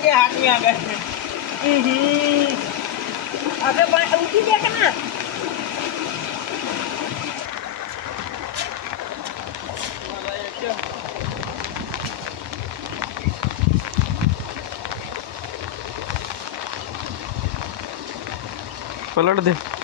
के हाथ में आ गए। अबे उठी देखना। पलट दे।